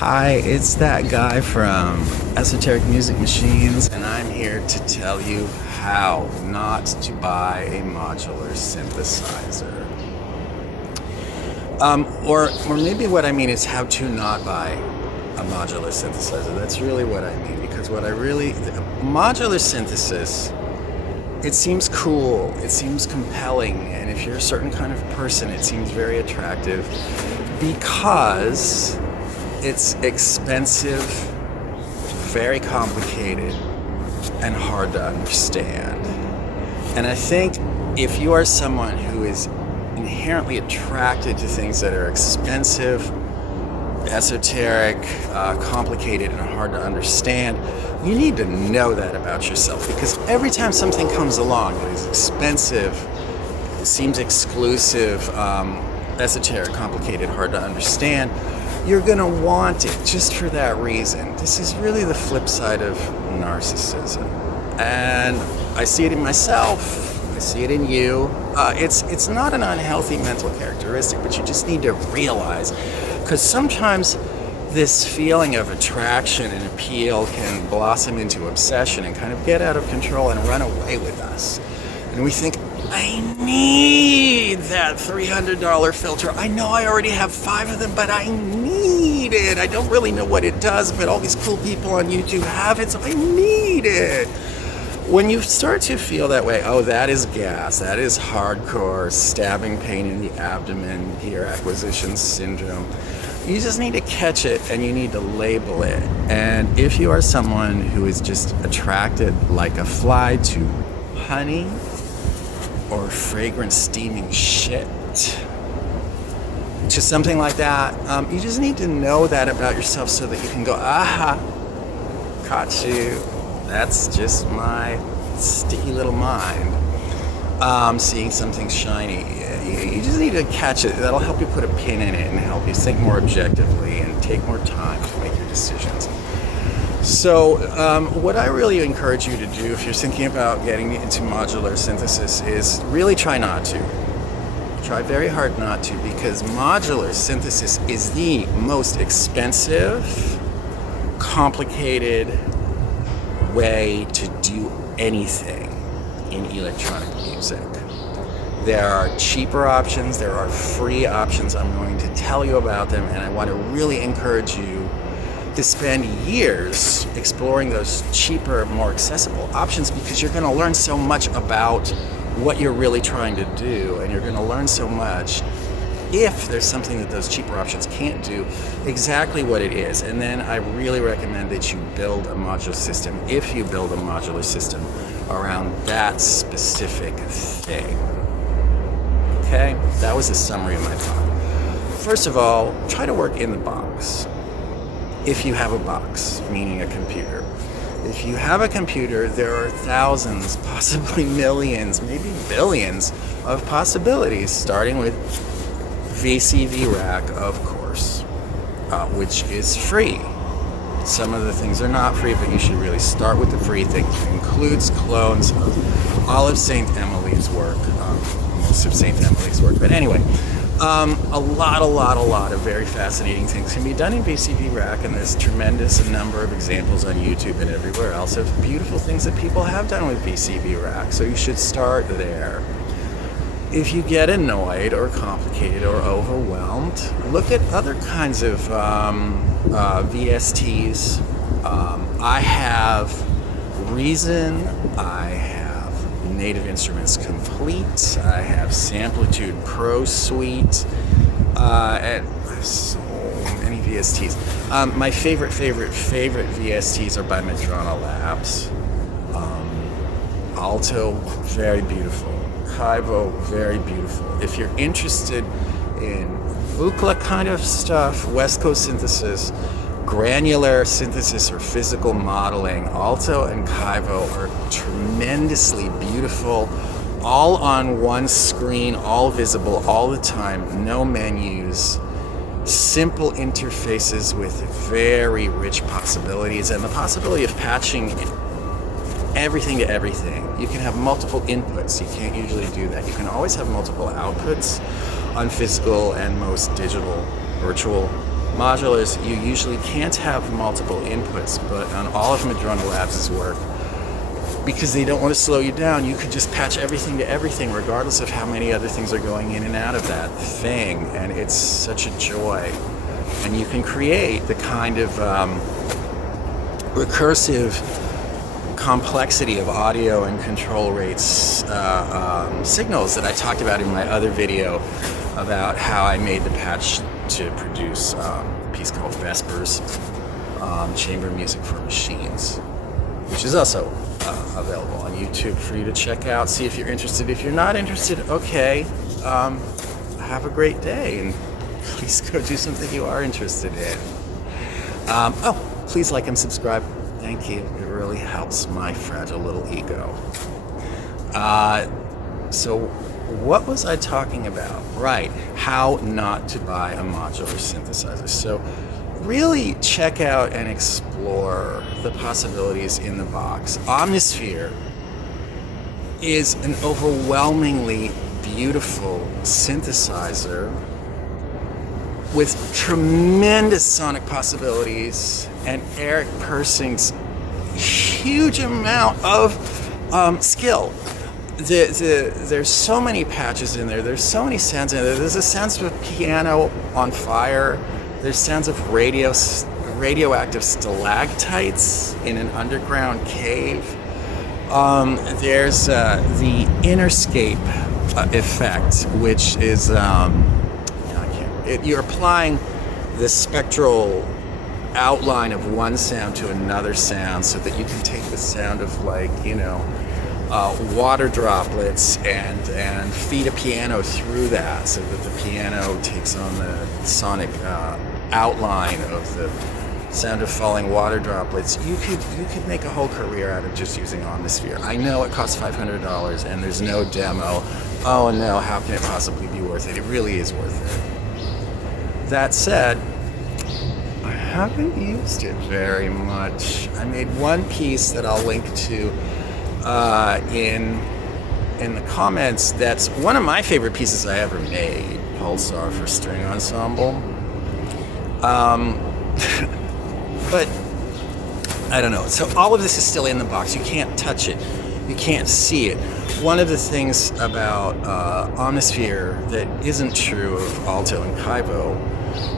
Hi, it's that guy from Esoteric Music Machines, and I'm here to tell you how not to buy a modular synthesizer. Or maybe what I mean is how to not buy a modular synthesizer. That's really what I mean, because modular synthesis, it seems cool, it seems compelling, and if you're a certain kind of person, it seems very attractive because it's expensive, very complicated, and hard to understand. And I think if you are someone who is inherently attracted to things that are expensive, esoteric, complicated, and hard to understand, you need to know that about yourself, because every time something comes along that is expensive, seems exclusive, esoteric, complicated, hard to understand, you're gonna want it just for that reason. This is really the flip side of narcissism. And I see it in myself, I see it in you. It's not an unhealthy mental characteristic, but you just need to realize, because sometimes this feeling of attraction and appeal can blossom into obsession and kind of get out of control and run away with us. And we think, I need that $300 filter. I know I already have 5 of them, but I need it. I don't really know what it does, but all these cool people on YouTube have it, so I need it. When you start to feel that way, oh, that is gas, that is hardcore stabbing pain in the abdomen, gear acquisition syndrome, you just need to catch it and you need to label it. And if you are someone who is just attracted like a fly to honey or fragrant steaming shit, to something like that, you just need to know that about yourself so that you can go, aha, caught you. That's just my sticky little mind seeing something shiny. You just need to catch it. That'll help you put a pin in it and help you think more objectively and take more time to make your decisions. So what I really encourage you to do if you're thinking about getting into modular synthesis is really try not to. Try very hard not to, because modular synthesis is the most expensive, complicated way to do anything in electronic music. There are cheaper options, there are free options. I'm going to tell you about them, and I want to really encourage you to spend years exploring those cheaper, more accessible options, because you're going to learn so much about what you're really trying to do, and you're going to learn so much, if there's something that those cheaper options can't do, exactly what it is. And then I really recommend that you build a modular system, if you build a modular system around that specific thing. Okay, that was a summary of my talk. First of all, try to work in the box. If you have a box, meaning a computer. If you have a computer, there are thousands, possibly millions, maybe billions of possibilities, starting with VCV Rack, of course, which is free. Some of the things are not free, but you should really start with the free things. It includes clones of all of St. Emily's work, most of St. Emily's work. But anyway, a lot of very fascinating things can be done in VCV Rack, and there's tremendous number of examples on YouTube and everywhere else of beautiful things that people have done with VCV Rack. So you should start there. If you get annoyed or complicated or overwhelmed, look at other kinds of VSTs. I have Reason, I have Native Instruments Complete, I have Samplitude Pro Suite, and so many VSTs. My favorite VSTs are by Madrona Labs. Alto, very beautiful. Kaivo, very beautiful. If you're interested in VUCLA kind of stuff, West Coast synthesis, granular synthesis, or physical modeling, Alto and Kaivo are tremendously beautiful, all on one screen, all visible all the time, no menus, simple interfaces with very rich possibilities, and the possibility of patching everything to everything. You can have multiple inputs. You can't usually do that. You can always have multiple outputs on physical and most digital, virtual modulars, you usually can't have multiple inputs, but on all of Madrona Labs' work, because they don't want to slow you down, you could just patch everything to everything regardless of how many other things are going in and out of that thing, and it's such a joy. And you can create the kind of recursive complexity of audio and control rates signals that I talked about in my other video about how I made the patch to produce a piece called Vespers, chamber music for machines, which is also available on YouTube for you to check out, see if you're interested. If you're not interested, okay, have a great day, and please go do something you are interested in. Please like and subscribe. Thank you. It really helps my fragile little ego. So what was I talking about? Right, how not to buy a modular synthesizer. So really check out and explore the possibilities in the box. Omnisphere is an overwhelmingly beautiful synthesizer with tremendous sonic possibilities, and Eric Persing's huge amount of skill. There's so many patches in there, there's so many sounds in there. There's a sound of a piano on fire, there's sounds of radioactive stalactites in an underground cave. There's the Interscape effect, which is you're applying the spectral outline of one sound to another sound so that you can take the sound of, like, water droplets and feed a piano through that so that the piano takes on the sonic outline of the sound of falling water droplets. You could make a whole career out of just using Omnisphere. I know it costs $500 and there's no demo. Oh no, how can it possibly be worth it? It really is worth it. That said, I haven't used it very much. I made one piece that I'll link to in the comments. That's one of my favorite pieces I ever made, Pulsar for string ensemble. But I don't know. So all of this is still in the box. You can't touch it. You can't see it. One of the things about Omnisphere that isn't true of Alto and Kaivo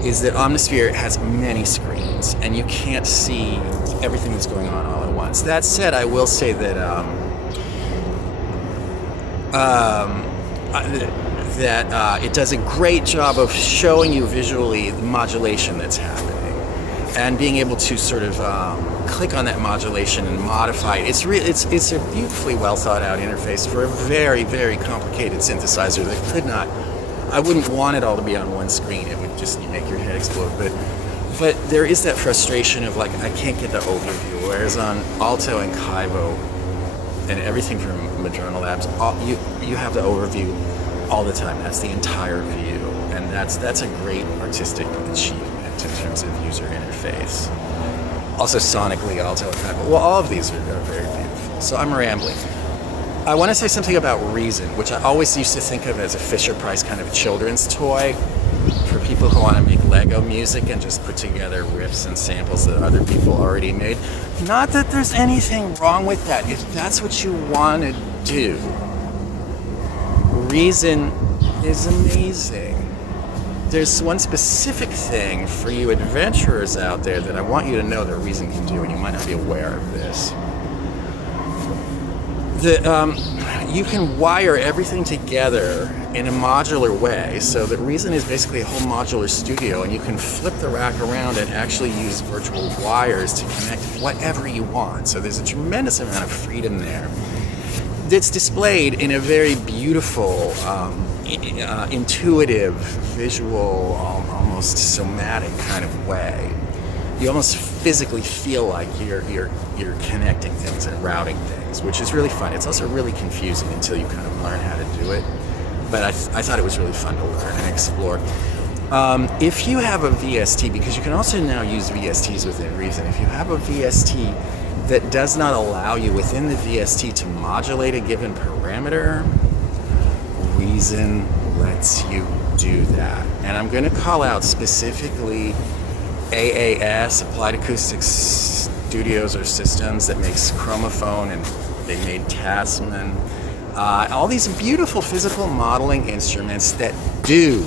is that Omnisphere has many screens and you can't see everything that's going on all at once. That said, I will say that it does a great job of showing you visually the modulation that's happening and being able to sort of click on that modulation and modify it. It's a beautifully well thought out interface for a very, very complicated synthesizer that could not. I wouldn't want it all to be on one screen. It would just make your head explode. But there is that frustration of, like, I can't get the overview. Whereas on Alto and Kaivo and everything from Madrona Labs, you have the overview all the time. That's the entire view, and that's a great artistic achievement in terms of user interface. Also sonically, Alto and Kaivo. Well, all of these are very beautiful. So I'm rambling. I want to say something about Reason, which I always used to think of as a Fisher-Price kind of children's toy for people who want to make Lego music and just put together riffs and samples that other people already made. Not that there's anything wrong with that. If that's what you want to do, Reason is amazing. There's one specific thing for you adventurers out there that I want you to know that Reason can do, and you might not be aware of this. You can wire everything together in a modular way, so that Reason is basically a whole modular studio, and you can flip the rack around and actually use virtual wires to connect whatever you want. So there's a tremendous amount of freedom there. It's displayed in a very beautiful, intuitive, visual, almost somatic kind of way. You almost physically feel like you're connecting things and routing things, which is really fun. It's also really confusing until you kind of learn how to do it. But I thought it was really fun to learn and explore. If you have a VST, because you can also now use VSTs within Reason, if you have a VST that does not allow you within the VST to modulate a given parameter, Reason lets you do that. And I'm going to call out specifically AAS, Applied Acoustics Studios or Systems, that makes Chromophone, and they made Tasman. All these beautiful physical modeling instruments that do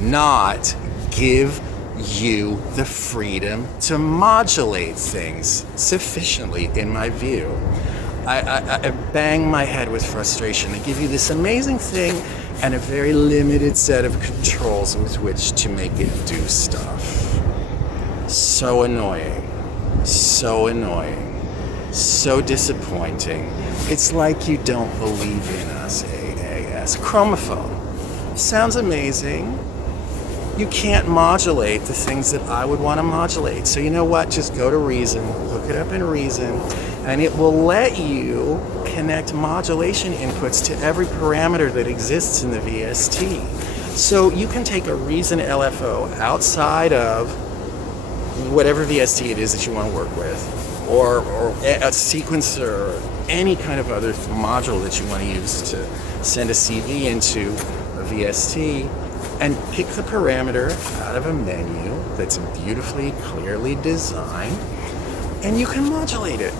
not give you the freedom to modulate things sufficiently, in my view. I bang my head with frustration. They give you this amazing thing and a very limited set of controls with which to make it do stuff. So annoying. So annoying. So disappointing. It's like you don't believe in us, AAS. Chromophone. Sounds amazing. You can't modulate the things that I would want to modulate. So you know what? Just go to Reason, look it up in Reason, and it will let you connect modulation inputs to every parameter that exists in the VST. So you can take a Reason LFO outside of whatever VST it is that you want to work with, or a sequencer, or any kind of other module that you want to use to send a CV into a VST, and pick the parameter out of a menu that's beautifully, clearly designed, and you can modulate it.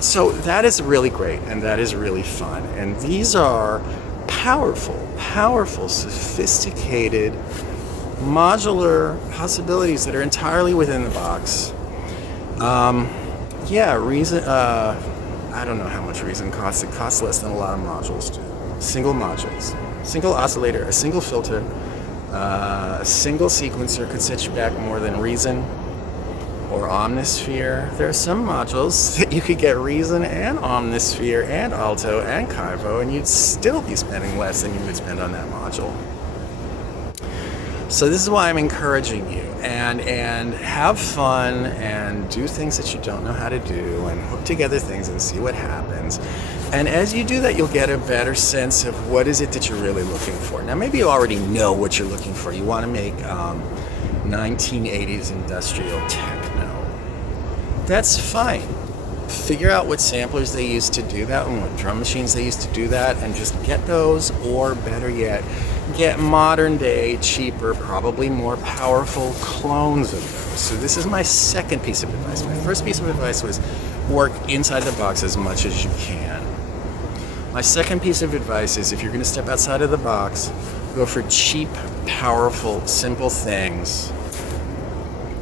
So that is really great, and that is really fun. And these are powerful, sophisticated, modular possibilities that are entirely within the box. Reason, I don't know how much Reason costs. It costs less than a lot of modules do. Single modules, single oscillator, a single filter, a single sequencer could set you back more than Reason or Omnisphere. There are some modules that you could get Reason and Omnisphere and Alto and Kaivo, and you'd still be spending less than you would spend on that module. So this is why I'm encouraging you, and have fun and do things that you don't know how to do, and hook together things and see what happens. And as you do that, you'll get a better sense of what is it that you're really looking for. Now, maybe you already know what you're looking for. You want to make 1980s industrial techno. That's fine. Figure out what samplers they used to do that and what drum machines they used to do that, and just get those, or better yet, get modern day, cheaper, probably more powerful clones of those. So this is my second piece of advice. My first piece of advice was work inside the box as much as you can. My second piece of advice is, if you're going to step outside of the box, go for cheap, powerful, simple things.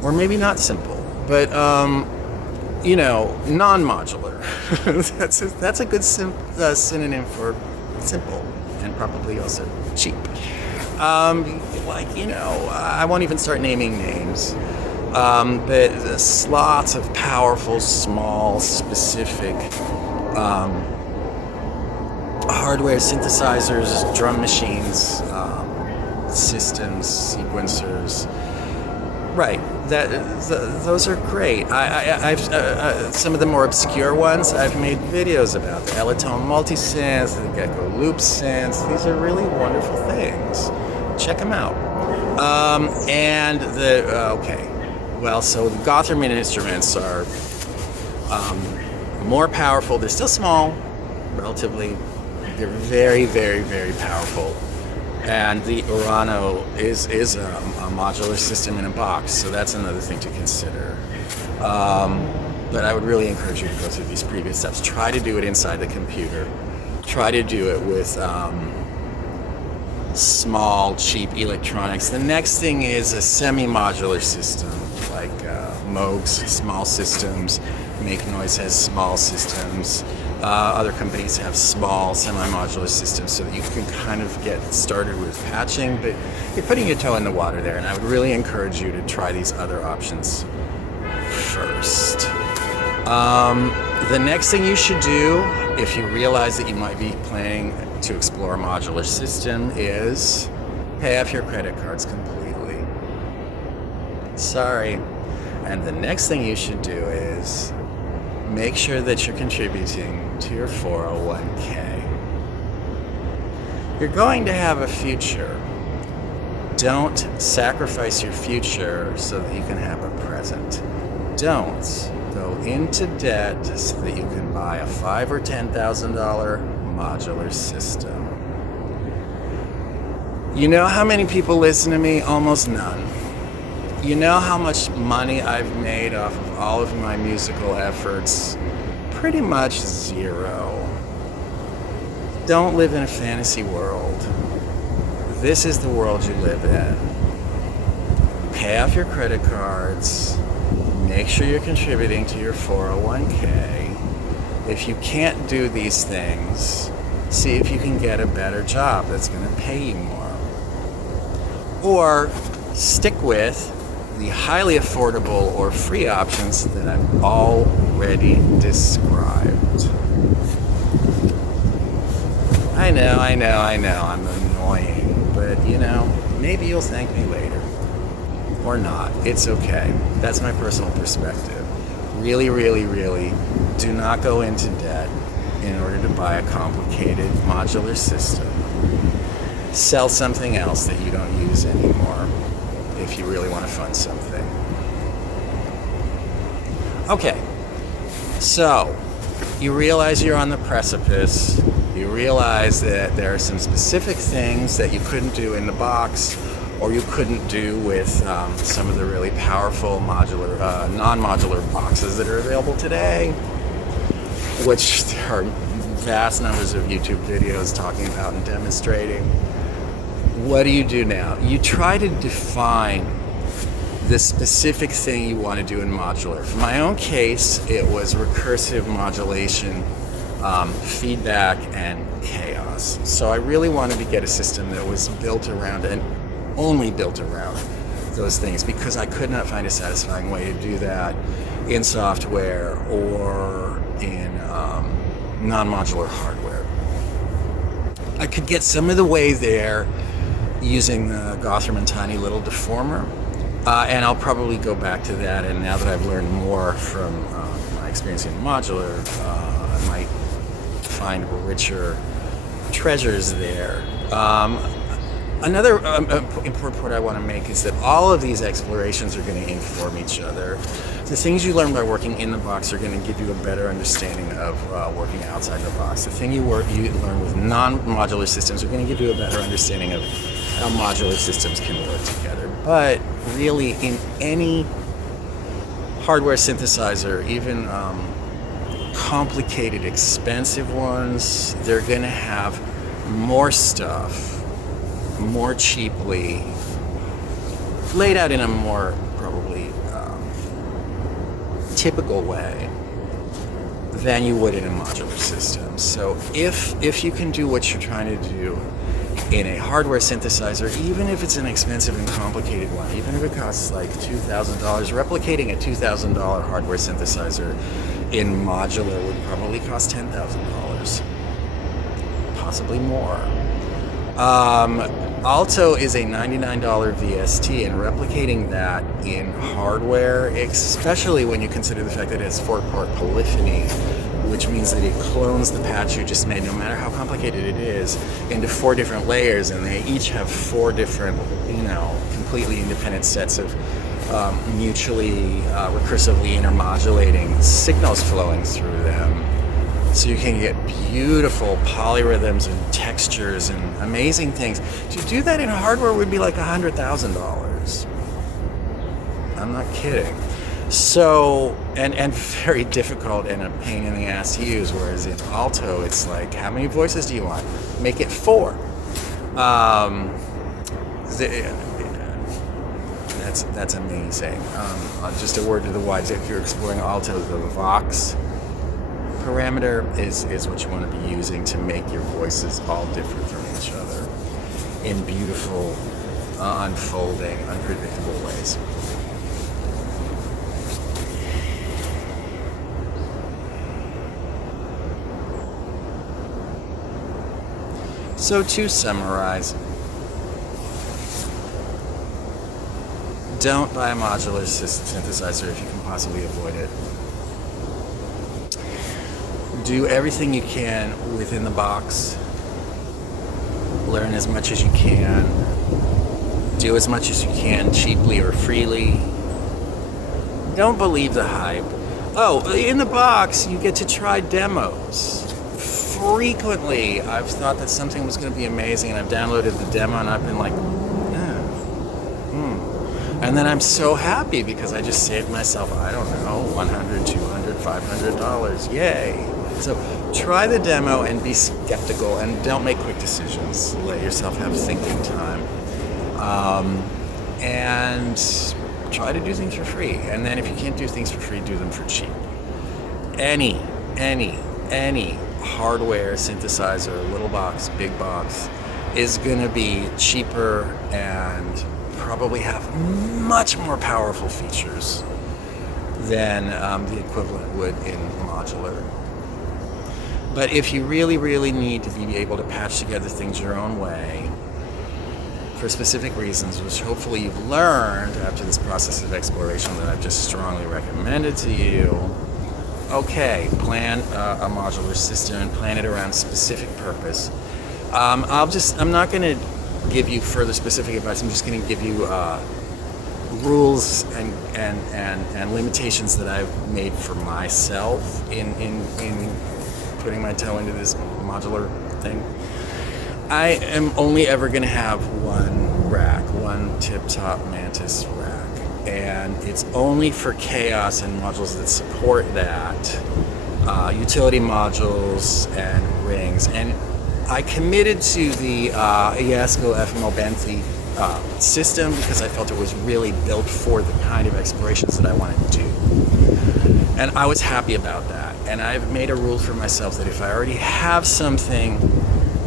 Or maybe not simple, but non-modular. that's a good synonym for simple, and probably also cheap. I won't even start naming names, but there's lots of powerful, small, specific hardware, synthesizers, drum machines, systems, sequencers. Right. Those are great. I've some of the more obscure ones I've made videos about. The Elitone Multisynth, the Gecko Loop Synth. These are really wonderful things. Check them out. So the Gotherman instruments are more powerful. They're still small, relatively. They're very, very, very powerful. And the Urano is a modular system in a box, so that's another thing to consider. But I would really encourage you to go through these previous steps. Try to do it inside the computer. Try to do it with small, cheap electronics. The next thing is a semi-modular system, like Moog's small systems. Make Noise has small systems. Other companies have small semi-modular systems, so that you can kind of get started with patching, but you're putting your toe in the water there, and I would really encourage you to try these other options first. The next thing you should do, if you realize that you might be planning to explore a modular system, is pay off your credit cards completely. Sorry. And the next thing you should do is make sure that you're contributing to your 401k. You're going to have a future. Don't sacrifice your future so that you can have a present. Don't go into debt so that you can buy a $5,000 or $10,000 modular system. You know how many people listen to me? Almost none. You know how much money I've made off of all of my musical efforts? Pretty much zero. Don't live in a fantasy world. This is the world you live in. Pay off your credit cards. Make sure you're contributing to your 401k. If you can't do these things, see if you can get a better job that's going to pay you more. Or stick with the highly affordable or free options that I've already described. I know, I'm annoying, but maybe you'll thank me later. Or not. It's okay. That's my personal perspective. Really, really, really, do not go into debt in order to buy a complicated modular system. Sell something else that you don't use anymore if you really want to fund something. Okay, so you realize you're on the precipice. You realize that there are some specific things that you couldn't do in the box, or you couldn't do with some of the really powerful modular, non-modular boxes that are available today, which there are vast numbers of YouTube videos talking about and demonstrating. What do you do now? You try to define the specific thing you want to do in modular. For my own case, it was recursive modulation, feedback, and chaos. So I really wanted to get a system that was built around and only built around those things, because I could not find a satisfying way to do that in software or in non-modular hardware. I could get some of the way there using the Gotherman tiny little deformer, and I'll probably go back to that, and now that I've learned more from my experience in modular, I might find richer treasures there. Another important point I want to make is that all of these explorations are going to inform each other. The things you learn by working in the box are going to give you a better understanding of working outside the box. The thing you learn with non-modular systems are going to give you a better understanding of how modular systems can work together. But really, in any hardware synthesizer, even complicated, expensive ones, they're going to have more stuff more cheaply, laid out in a more probably typical way than you would in a modular system. So if you can do what you're trying to do in a hardware synthesizer, even if it's an expensive and complicated one, even if it costs like $2,000, replicating a $2,000 hardware synthesizer in modular would probably cost $10,000, possibly more. Alto is a $99 VST, and replicating that in hardware, especially when you consider the fact that it has 4-part polyphony, which means that it clones the patch you just made, no matter how complicated it is, into 4 different layers, and they each have 4 different, completely independent sets of mutually recursively intermodulating signals flowing through them. So you can get beautiful polyrhythms and textures and amazing things. To do that in hardware would be like $100,000. I'm not kidding. So, and very difficult and a pain in the ass to use, whereas in Alto, it's like, how many voices do you want? Make it 4. That's amazing. Just a word to the wise, if you're exploring Alto, the Vox parameter is what you want to be using to make your voices all different from each other in beautiful, unfolding, unpredictable ways. So to summarize, don't buy a modular synthesizer if you can possibly avoid it. Do everything you can within the box. Learn as much as you can. Do as much as you can cheaply or freely. Don't believe the hype. Oh, in the box, you get to try demos. Frequently, I've thought that something was going to be amazing, and I've downloaded the demo, and I've been like, And then I'm so happy because I just saved myself, I don't know, $100, $200, $500. Yay. So try the demo and be skeptical and don't make quick decisions. Let yourself have thinking time. And try to do things for free. And then if you can't do things for free, do them for cheap. Any hardware synthesizer, little box, big box, is going to be cheaper and probably have much more powerful features than the equivalent would in modular. But if you really need to be able to patch together things your own way for specific reasons, which hopefully you've learned after this process of exploration that I've just strongly recommended to you, okay, plan a modular system and plan it around a specific purpose. I'm not going to give you further specific advice. I'm just going to give you rules and limitations that I've made for myself in putting my toe into this modular thing. I am only ever going to have one rack, one tip-top Mantis rack, and it's only for chaos and modules that support that, utility modules and rings. And I committed to the Iasko FML Bentley system because I felt it was really built for the kind of explorations that I wanted to do. And I was happy about that. And I've made a rule for myself that if I already have something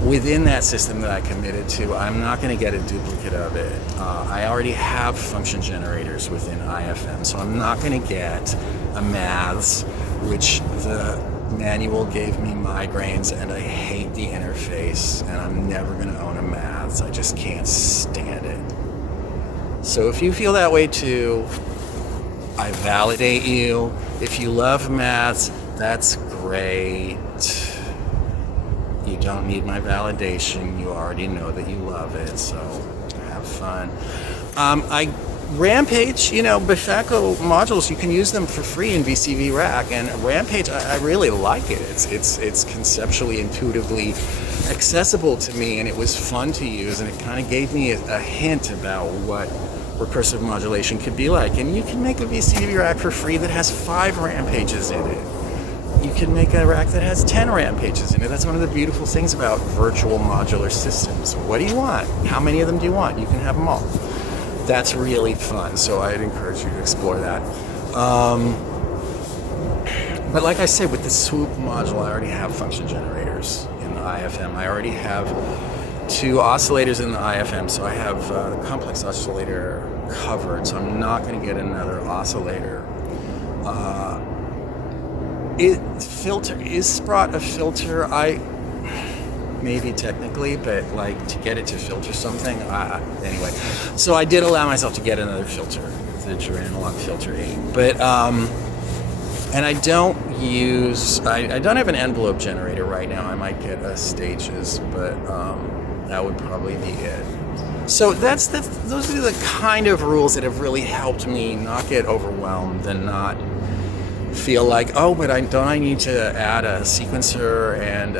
within that system that I committed to, I'm not going to get a duplicate of it. I already have function generators within IFM, so I'm not going to get a maths, which the manual gave me migraines and I hate the interface and I'm never going to own a maths. I just can't stand it. So if you feel that way too, I validate you. If you love maths, that's great. You don't need my validation. You already know that you love it, so have fun. Rampage, Bifeco modules, you can use them for free in VCV Rack, and Rampage, I really like it. It's conceptually, intuitively accessible to me, and it was fun to use, and it kind of gave me a hint about what recursive modulation could be like. And you can make a VCV Rack for free that has 5 Rampages in it. You can make a rack that has 10 Rampages in it. That's one of the beautiful things about virtual modular systems. What do you want? How many of them do you want? You can have them all. That's really fun, so I'd encourage you to explore that. But like I said, with the Swoop module, I already have function generators in the IFM. I already have 2 oscillators in the IFM, so I have the complex oscillator covered, so I'm not going to get another oscillator. Is Sprott a filter? Maybe technically, but to get it to filter something, anyway. So I did allow myself to get another filter, the Geranalog Filter 8. But, and I don't have an envelope generator right now. I might get a Stages, but that would probably be it. So those are the kind of rules that have really helped me not get overwhelmed and not feel like, oh, but don't I need to add a sequencer and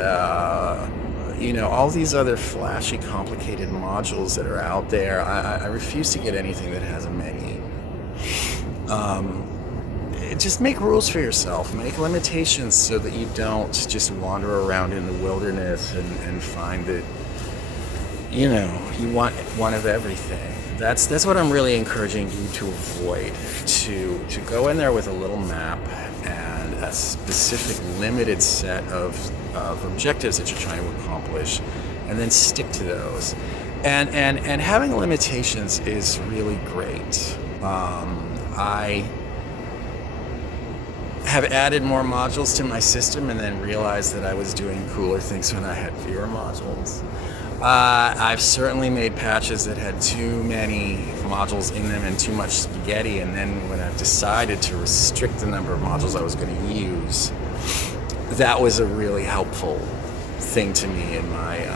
all these other flashy, complicated modules that are out there. I refuse to get anything that has a menu. Just make rules for yourself. Make limitations so that you don't just wander around in the wilderness and find that, you want one of everything. That's what I'm really encouraging you to avoid. To go in there with a little map and a specific limited set of objectives that you're trying to accomplish, and then stick to those. And having limitations is really great. I have added more modules to my system and then realized that I was doing cooler things when I had fewer modules. I've certainly made patches that had too many modules in them and too much spaghetti, and then when I've decided to restrict the number of modules I was going to use, that was a really helpful thing to me in my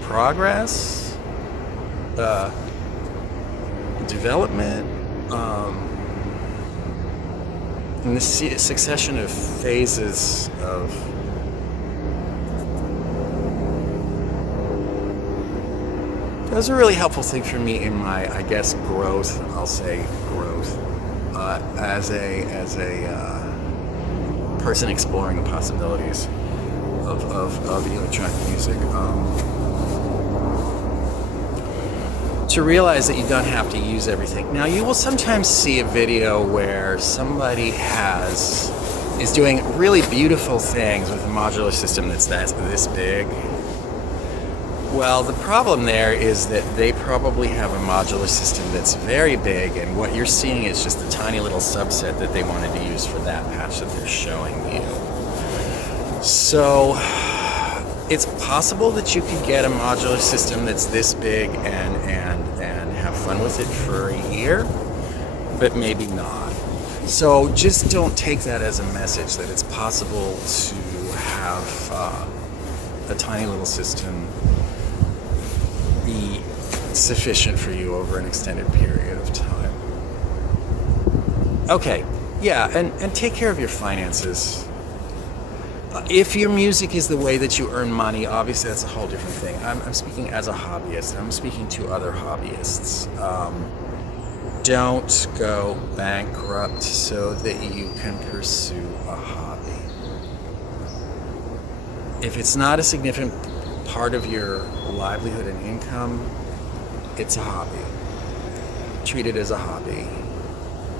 progress, development, and the succession of phases of was a really helpful thing for me in my, I guess, growth. I'll say growth as a person exploring the possibilities of electronic music. To realize that you don't have to use everything. Now, you will sometimes see a video where somebody is doing really beautiful things with a modular system that's this big. Well, the problem there is that they probably have a modular system that's very big, and what you're seeing is just a tiny little subset that they wanted to use for that patch that they're showing you. So it's possible that you could get a modular system that's this big and have fun with it for a year, but maybe not. So just don't take that as a message that it's possible to have a tiny little system be sufficient for you over an extended period of time. Okay, yeah, and take care of your finances. If your music is the way that you earn money, obviously that's a whole different thing. I'm speaking as a hobbyist. I'm speaking to other hobbyists. Don't go bankrupt so that you can pursue a hobby. If it's not a significant part of your livelihood and income, it's a hobby. Treat it as a hobby.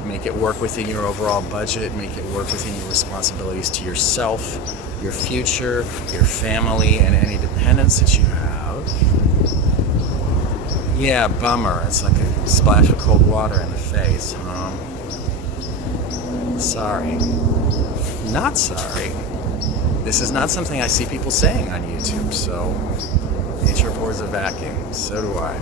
Make it work within your overall budget. Make it work within your responsibilities to yourself, your future, your family, and any dependents that you have. Yeah, bummer. It's like a splash of cold water in the face, huh? Sorry. Not sorry. This is not something I see people saying on YouTube, so nature abhors a vacuum. So do I.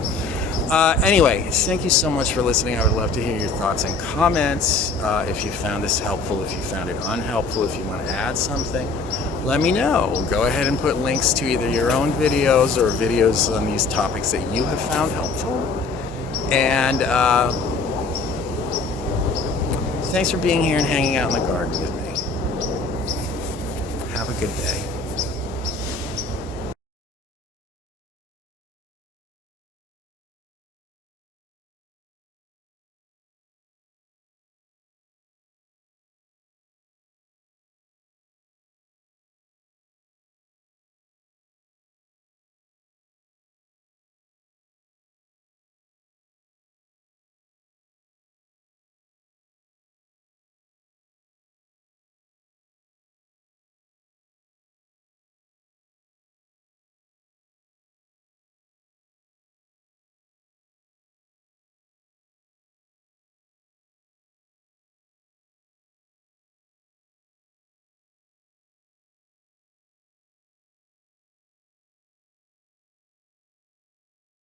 Anyway, thank you so much for listening. I would love to hear your thoughts and comments. If you found this helpful, if you found it unhelpful, if you want to add something, let me know. Go ahead and put links to either your own videos or videos on these topics that you have found helpful. And thanks for being here and hanging out in the garden with me. Have a good day.